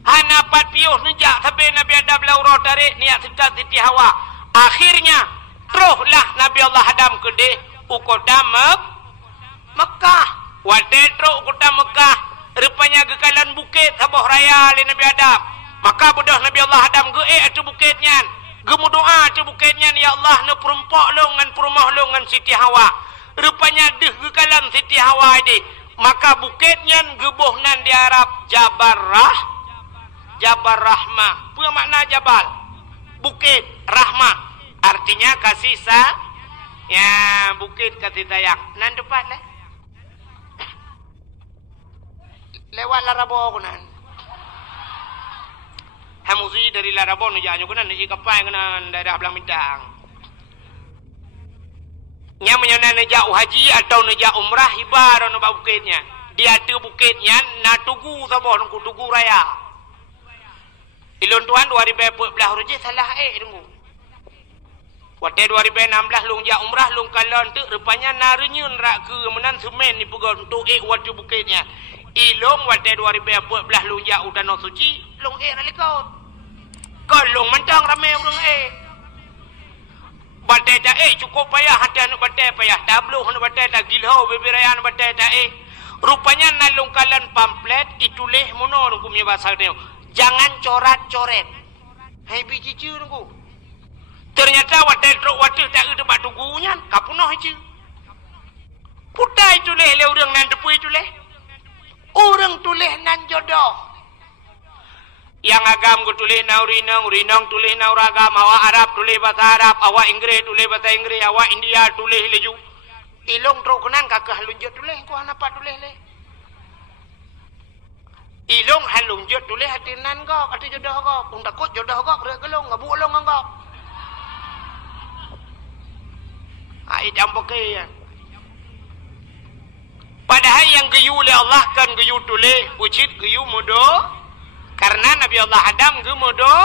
hana pat piuh nejak tapi Nabi Adam lauro tarik niat sedang Siti Hawa. Akhirnya teruslah Nabi Allah Adam ke de ukota Mekah. Wate terus ukota Mekah. Rupanya gekalan bukit sabuh raya le Nabi Adam. Maka budak Nabi Allah Adam ge atu bukitnya. Gemu doa atu bukitnya ya Allah ne perempak lo ngan perumah lo ngan Siti Hawa. Rupanya deh gekalan Siti Hawa de. Maka bukitnya gebuhnan di Arab Jabal Rahmah. Apa makna Jabal? Bukit Rahmah. Artinya kasih ya bukit kasih sayang. Nan depan lah. Lewat Larabo kunan. Hamusi dari Larabo nujaknya kunan di kapai kunan daerah Belang Bintang. Nya menyana nejak haji atau nejak umrah hibar nu bukitnya. Dia tu bukitnya na tugu saboh nungku tugu raya. Ilun tuan 2014 roje salah tunggu. Waktu 2016 lung ja umrah lung kalon tu rupanya narunyun rak ke menan semen ni pugon untuk waktu bukitnya. Ilung waktu 2014 lung ja Danau Suci lung ralikot. Kau lung mentang ramai lung Batai tak cukup payah hati anu batai payah tabluh anu batai tak gilhau bebiraya anu batai tak rupanya nalung kalon pamflet itulih mono nungku punya bahasa dia. Jangan coret-coret. Hai biji cu nunggu. Ternyata waktu tak ada tempat tunggunya, kapunoh je. Putai tulis le orang nan depui tulis. Orang tulis nan jodoh. Yang agam ku tulis nau rinong tulis nau ragam, awak Arab tulis bahasa Arab, awak Inggeris tulis bahasa Inggeris, awak India tulis leju. Ilong truk kenan kakak lunjut tulis, ku hanapat tulis le. Ilong halunjut tulis hati nan kau, hati jodoh kau. Kung takut jodoh kau, berat gelong, ngabu olong kau. Ai jampo ke ya. Padahal yang geyu oleh Allah kan geyu tulis, ucit geyu mudo. Karena Nabi Allah Adam geyu mudo.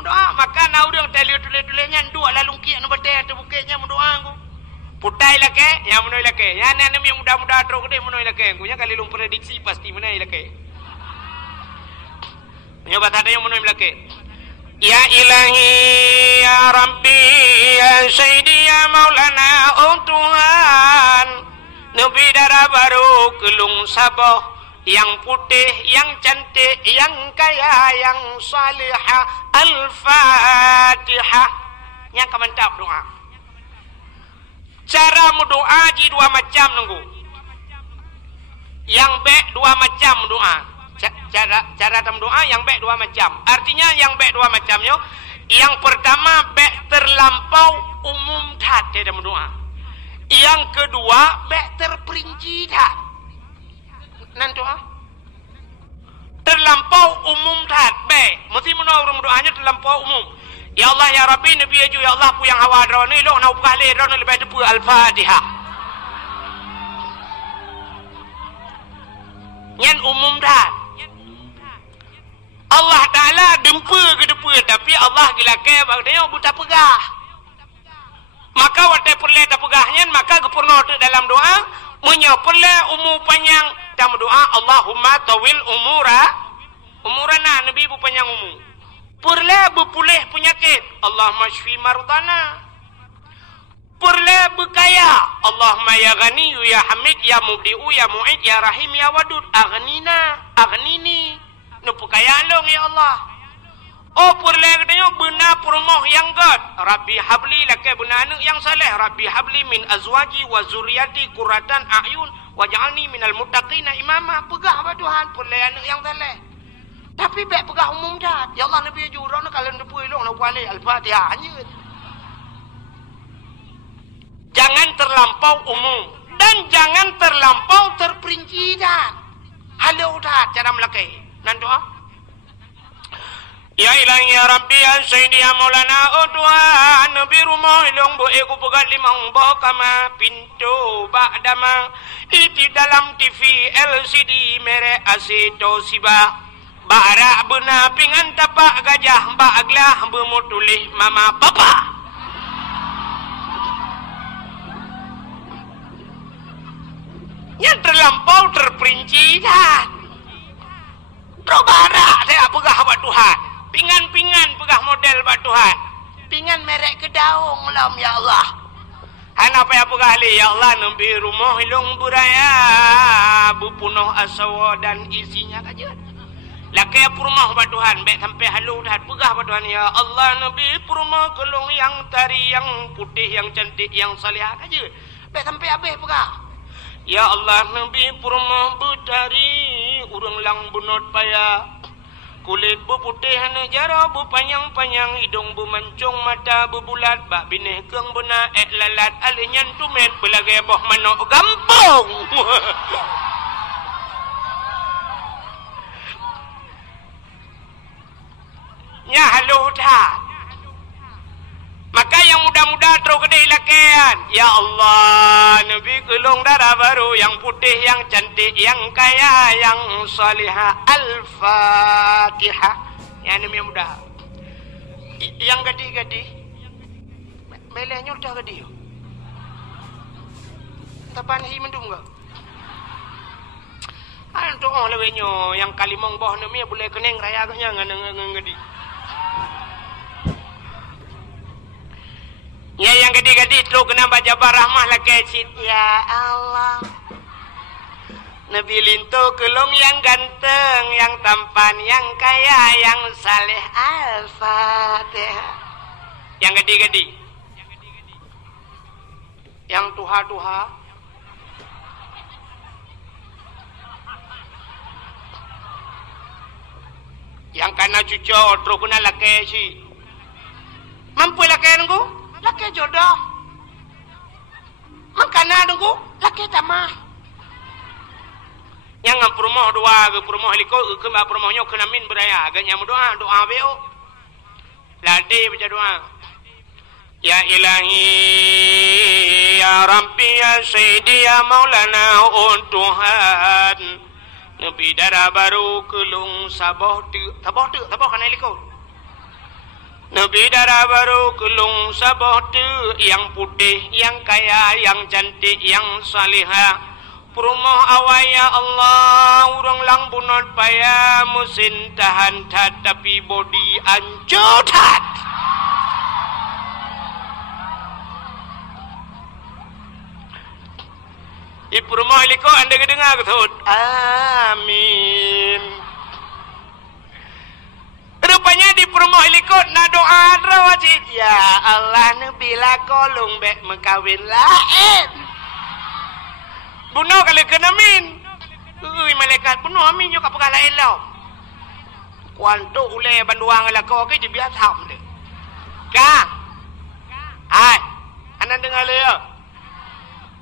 Doa maka na urang tali tulis-tulisnya dua lalu kian batai atu bukitnya mendoa aku. Putai lake, yang menoi lake. Ya nan yang muda-muda teruk gede menoi lake. Gunya kali lum prediksi pasti menoi lake. Nyoba tadi yang menoi lake. Ya ilahi ya Rabbi ya Sayyidi ya Maulana oh Tuhan Nabi darah baru kelung saboh yang putih yang cantik yang kaya yang salihah Al-Fatihah yang kemantap doa. Cara berdoa di dua macam nunggu. Yang baik dua macam doa. Cara doa yang baik dua macam. Artinya yang baik dua macamnya. Yang pertama baik terlampau umum tat dalam doa. Yang kedua baik terperinci tat. nan doa. Terlampau umum tat baik. Mesti menurut doanya terlampau umum. Ya Allah ya Rabbi Nabi aju ya Allah pu yang hawa drone lo nak buka le drone lebih depu Al-Fatihah. Nyan umum tat. Allah Taala dempa ke depu tapi Allah gilakai bagdanya buta pegah. Maka waktu perle tak pegahnya maka gepurno dalam doa menyapurle umur panjang dalam doa Allahumma tawil umurana Nabi bu panjang umur. Perle berpulih penyakit Allahumma shfi mardana. Perle berkaya Allahumma ya ghani ya hamid ya mubdi'u ya mu'id ya rahim ya wadud aghnini nu pekayaan long ya Allah. Oh perle katanya benar perumoh yang god Rabbi habli lakai benar anak yang saleh Rabbi habli min azwaji wa zuriyati qurratan a'yun waj'alni minal muttaqina imama. Pegah apa Tuhan perle anak yang saleh. Tapi baik pegah umum dah. Ya Allah Nabi jurang kalau nak puai long nak balik Al-Fatihah hanya. Jangan terlampau umum dan jangan terlampau terperinci dah. Halau dah cara melakai. Nan doa. Ya ilahi ya Rabbi ya Sayyidi ya Maulana oh Tuhan Nabi rumah ilong bo ego pegat limang bo kama pintu ba'dama iti dalam TV LCD mere asito siba bara bena pingan tapak gajah ba'aglah bermutulih mama papa. Yang terlampau terperinci dah. Terobara saya pegah buat Tuhan. Pingan-pingan pegah model buat Tuhan. Pingan merek kedaung lam ya Allah. Hana apa yang pegah li ya Allah nampi rumah hilung buraya bupunuh asawa dan isinya kajian. Laki apa rumah buat Tuhan baik sampai halu dah pegah buat Tuhan ya Allah nabi rumah kelung yang tari yang putih yang cantik yang salihah kaji. Baik sampai habis pegah. Ya Allah nabi rumah betari urang lang bunot paya. Kulit berputih hana jara berpanjang-panjang hidung bermancung mata berbulat bak binih keng benar lalat alinyan tumet belagai boh manok gampung. Nya haluh dah. Maka yang muda-muda terus kedai lakian. Ya Allah, Nabi kelung darah baru yang putih, yang cantik, yang kaya, yang salihah. Al-Fatihah. Yang Nabi muda. Yang gadi-gadi. Melehnya udah gadi. Tapan hi mendung enggak? Antuk oh lewenya yang kalimong boh Nabi boleh keneng raya agaknya ngan gadi. Ya yang gede-gede tu kena baca barahmah lah kecil. Ya Allah. Nabi lintu kelung yang ganteng, yang tampan, yang kaya, yang saleh. Al-Fatihah. Yang gede-gede. Yang tuha-tuha. Yang kana cucu terus kena lah kecil. Mampu lah kecil laki jodoh. Makana dengku laki tamah. Yang ngap rumah dua ke rumah liko ke mbak rumahnya kena min beraya agaknya doa beo. Lade baca doa. Ya ilahi ya Rabbi ya Sayyidi ya Maulana oh Tuhan. Nabi darah baru kelung saboh kana liko. Nabi darah baru kelung saboh tu yang putih, yang kaya, yang cantik, yang salihah. Perumah awaya Allah urang lang bunot paya musin tahan tat tapi body anjotat. Di perumah liko anda kedengar ketut. Amin. Rupanya di perumah ilikut nak doa rawajid. Ya Allah Nabi lah kolong bek mekawin lain. Bunuh kali kena min. Malaikat bunuh amin juga pegah lain lau. Kuantuk ulai banduang lah kau ke je biar tham dia. Kang. Hai. Anda dengar le ya?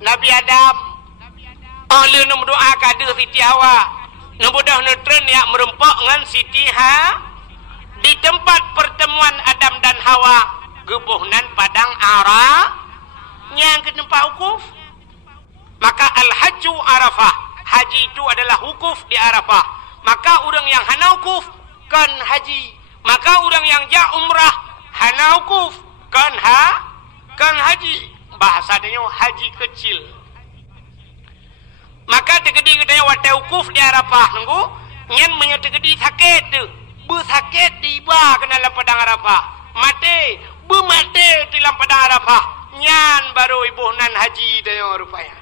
Nabi Adam Ahli nak berdoa kada Siti Hawa. Nak bodoh neutron yang merempok dengan Siti di tempat pertemuan Adam dan Hawa. Gebuhnan padang Arafah. Yang ke tempat wukuf. Maka al-hajju Arafah. Haji itu adalah wukuf di Arafah. Maka orang yang hana wukuf kan haji. Maka orang yang umrah hana wukuf kan haji. Bahasanya haji kecil. Maka tegedi kita wate wukuf di Arafah nunggu nyen menyetegedi sakit tu. Bersakit tiba ke dalam padang Arafah. Mati, bermati di dalam padang Arafah. Nyan baru ibu nan haji dia rupanya.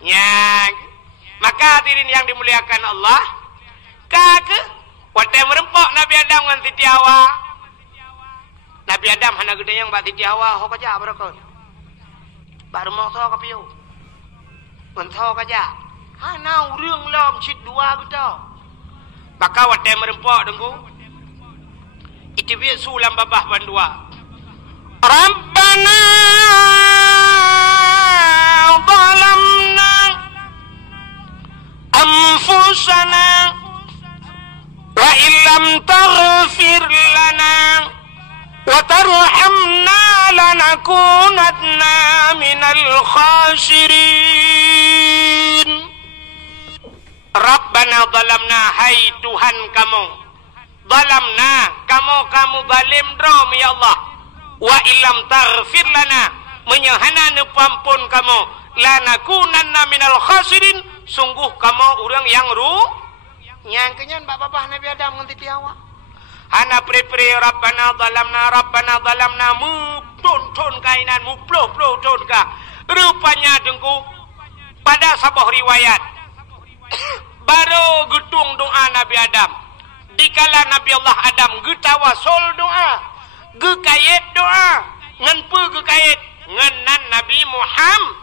Nyan. Maka hadirin yang dimuliakan Allah, kake wate merempok Nabi Adam dengan Siti Hawa. Nabi Adam hana gede yang bak Siti Hawa ho kaja berakon. Baru mau tho ka piu. Mentho kaja. Hana urang lom cit dua gitu. Maka wate merempok dengku. Itu biar sulam babah bandua. Rabbana zalamna anfusana wa illam taghfir lana wa tarhamna lanakunanna minal khasirin. Rabbana zalamna, hai Tuhan kamu, zalamna, kamu zalim drom ya Allah. Wa illam taghfir lana, menyahana nepampun kamu, lanakunanna minal khasirin, sungguh kamu orang yang nyangkenyan bapak Nabi Adam dengan Siti Hawa. Hana pre-pre Rabbana zalamna mu ton kainan mu ploh ton ka. Rupanya dengku pada sebuah riwayat baru getung doa Nabi Adam. Dikala Nabi Allah Adam getawasul doa, gekayat doa, ngan pu gekayat ngan Nabi Muhammad.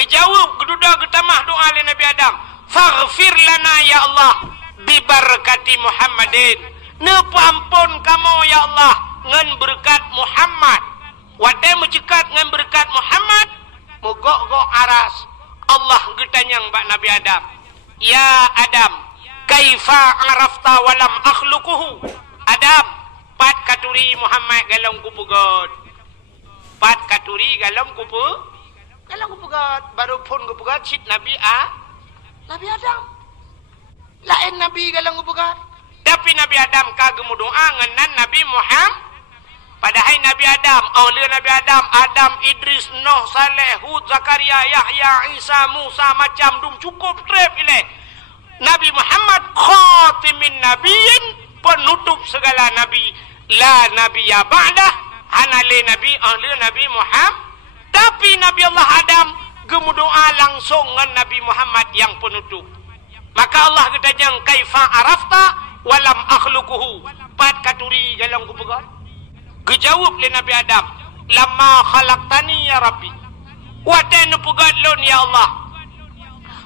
Gejawab geduda getamah doa le Nabi Adam. Faghfir lana ya Allah bibarakati Muhammadin. Nepampun kamu ya Allah ngan berkat Muhammad. Wate mencekat ngan berkat Muhammad. Mogok aras. Allah getanyang bak Nabi Adam. Ya Adam, kaifa arafta walam akhluquhu. Adam, pat katuri Muhammad galong kupugot. Pat katuri galong kupugot. Baru pun kupugot sit Nabi Adam. Lain Nabi galong kupugot. Tapi Nabi Adam kagem doa ngenan Nabi Muhammad. Padahal Nabi Adam, oleh Nabi Adam, Idris, Nuh, Saleh, Hud, Zakaria, Yahya, Isa, Musa, macam dum cukup trep ini. Nabi Muhammad khatimin nabiyin, penutup segala nabi. La nabiya ba'dah, hanale nabi, oleh Nabi Muhammad. Tapi Nabi Allah Adam gemudoa langsung dengan Nabi Muhammad yang penutup. Maka Allah ketanyang kaifa arafta walam akhluquhu. Pat katuri galong kupegat. Gejawab le Nabi Adam, lama khalaqtani ya Rabbi, wate nepugat lon ya Allah,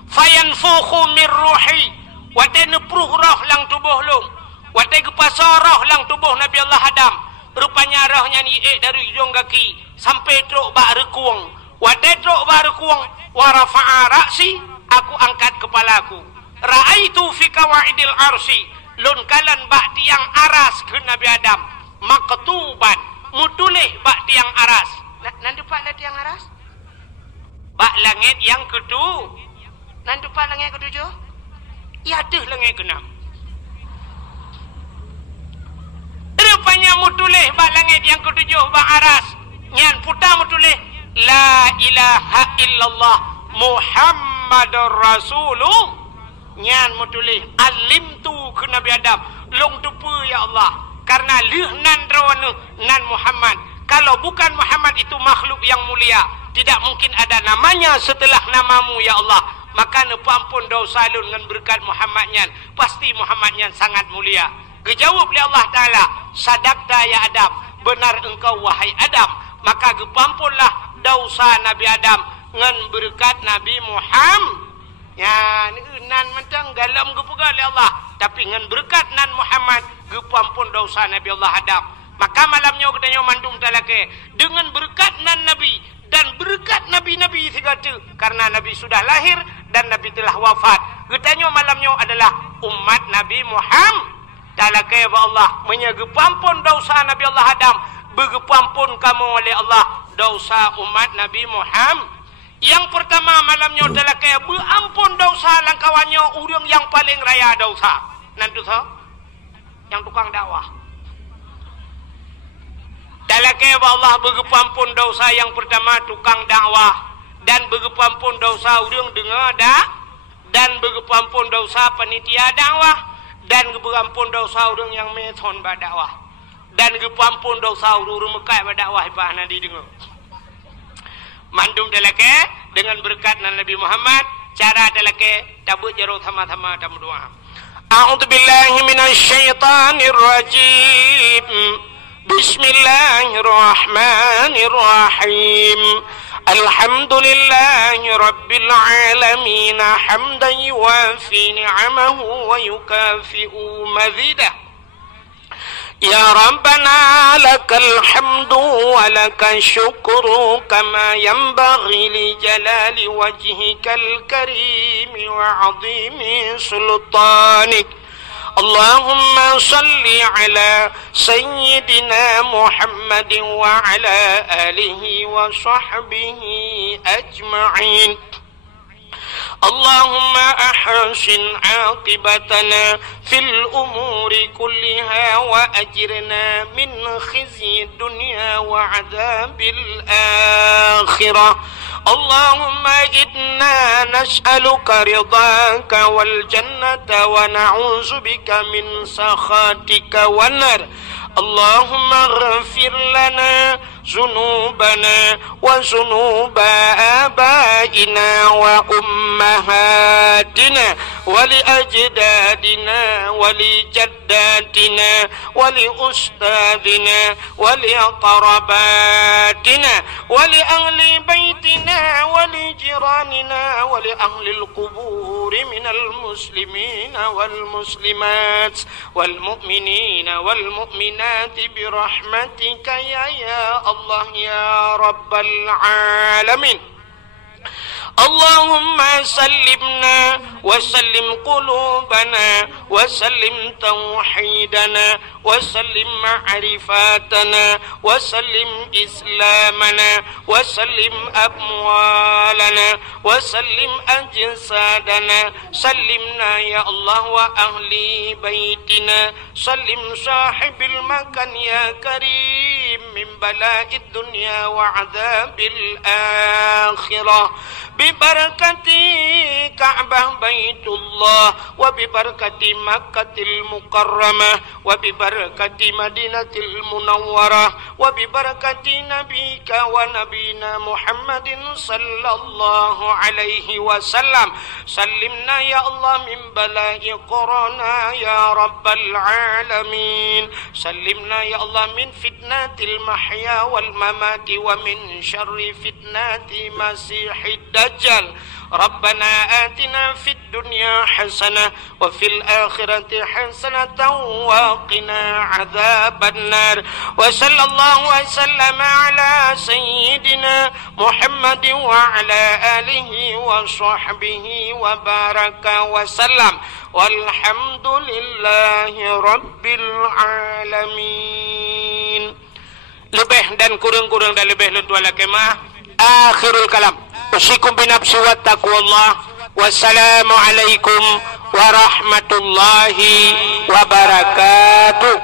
fayanfukhu min ruhi, wate nepruh roh lang tubuh lom, wate gepasar roh lang tubuh Nabi Allah Adam. Rupanya rohnya ni dari hujung kaki sampai truk bak rekuang, wate truk bak rekuang, wa rafa'a ra'si, aku angkat kepalaku, ra'aitu fi kawaidil arsi, lon kalan bak tiang aras ke Nabi Adam. Maktuban mutulih bak tiang aras. Nanti pak lah tiang aras. Bak langit yang kedua. Nanti pak langit ketujuh. Ya deh langit keenam. Rupanya mutulih bak langit yang ketujuh bak aras. Nyan putar mutulih la ilaha illallah Muhammadur Rasulullah. Nyan mutulih alimtu ke Nabi Adam. Long tupu ya Allah. Karena nan rawana nan Muhammad. Kalau bukan Muhammad itu makhluk yang mulia, tidak mungkin ada namanya setelah namamu ya Allah. Maka nepampun dosa lun dengan berkat Muhammadnya. Pasti Muhammadnya sangat mulia. Gejawab oleh Allah Ta'ala, sadaqta ya Adam, benar engkau wahai Adam. Maka gepampunlah dosa Nabi Adam dengan berkat Nabi Muhammad. Ya, ni nan mentang galam gepuga oleh Allah. Tapi dengan berkat nan Muhammad, gepampun dosa Nabi Allah Adam. Maka malamnya kita mandum talake dengan berkat nan Nabi, dan berkat Nabi-Nabi tiga tu. Karena Nabi sudah lahir dan Nabi telah wafat. Getanya malamnya adalah umat Nabi Muhammad. Talakai Allah menyegepampun dosa Nabi Allah Adam. Begepampun kamu oleh Allah dosa umat Nabi Muhammad. Yang pertama malamnya talakai berampun dosa langkawannya orang yang paling raya dosa. Nanti so, yang tukang dakwah. Talakai Allah begepampun dosa yang pertama tukang dakwah. Dan begepampun dosa orang dengar dak. Dan begepampun dosa panitia dakwah. Dan begampun dosa orang yang meton berdakwah. Dan begampun dosa orang Mekah berdakwah ipah nanti dengar. Mandum dalake dengan berkat Nabi Muhammad, cara dalake tabut jaro sama-sama tamu doa. A'udzubillahi minasyaitonir rajim. Bismillahirrahmanirrahim. Alhamdulillahi Rabbil Alamin hamdan yuwafi ni'amahu wa yukafi'u mazidah. Ya Rabbana lakal hamdu wa lakal syukru kama yanbaghi li jalali wajhikal karimi wa azimi sultanik. Allahumma salli ala sayyidina Muhammadin wa ala alihi wa sahbihi ajma'in. Allahumma ahsin aqibatana fil umuri kulliha wa ajirna min khizyi dunya wa adzabil akhirah. Allahumma inna nas'aluka ridhaka wal jannata wa na'udzu bika min sakhatika wan nar. Allahumma ighfir lana ذنوبنا وذنوب آبائنا وأمهاتنا ولأجدادنا ولجداتنا ولأستاذنا ولأقرباتنا ولأهل بيتنا ولجيراننا ولأهل القبور من المسلمين والمسلمات والمؤمنين والمؤمنات برحمتك يا الله يا رب العالمين. اللهم سلمنا وسلم قلوبنا وسلم توحيدنا وسلم معرفاتنا وسلم إسلامنا وسلم أموالنا وسلم أجسادنا. سلمنا يا الله وأهل بيتنا. سلم صاحب المكان يا كريم من بلاء الدنيا وعذاب الآخرة ببركة كعبة بيت الله وببركة مكة المكرمة وببركة مدينة المنورة وببركة نبيك ونبينا محمد صلى الله عليه وسلم. سلمنا يا الله من بلاء كورونا يا رب العالمين. سلمنا يا الله من فتنة المحيا والممات ومن شر فتنة مسيح الدجال. ربنا آتنا في الدنيا حسنة وفي الآخرة حسنة وقنا عذاب النار. وصلى الله وسلم على سيدنا محمد وعلى آله وصحبه وبارك وسلم والحمد لله رب العالمين. Lebih dan kurang-kurang dan lebih lentuan kemah. Akhirul kalam. Usikum binafsi wa taqwallah. Wassalamualaikum warahmatullahi wabarakatuh.